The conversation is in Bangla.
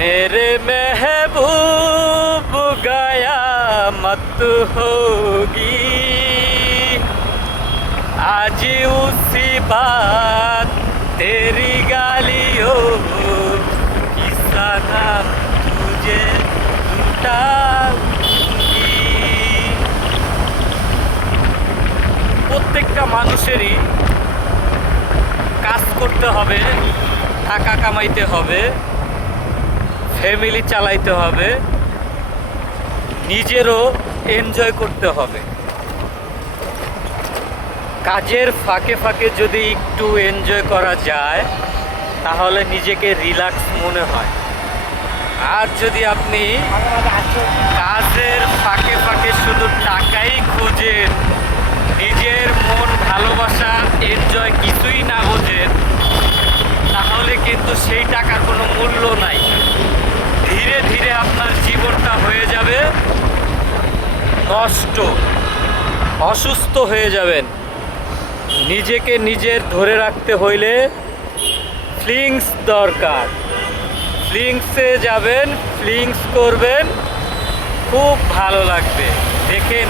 मेरे महबूब गया मत होगी आज उसी बात तेरी गालियों की सनम तुझे लुटाऊंगी। প্রত্যেকটা মানুষেরই কাজ করতে হবে, টাকা কামাইতে হবে, ফ্যামিলি চালাইতে হবে, নিজেরও এনজয় করতে হবে। কাজের ফাঁকে ফাঁকে যদি একটু এনজয় করা যায় তাহলে নিজেকে রিল্যাক্স মনে হয়। আর যদি আপনি কাজের ফাঁকে ফাঁকে শুধু টাকাই খোঁজেন, নিজের মন ভালোবাসা এনজয় কিছুই না বোঝেন, তাহলে কিন্তু সেই টাকার কোনো মূল্য নাই। ধীরে ধীরে আপনার জীবনটা হয়ে যাবে নষ্ট, অসুস্থ হয়ে যাবেন। নিজেকে নিজের ধরে রাখতে হইলে ফিলিংস দরকার। ফিলিংসে যাবেন, ফিলিংস করবেন, খুব ভালো লাগবে। দেখেন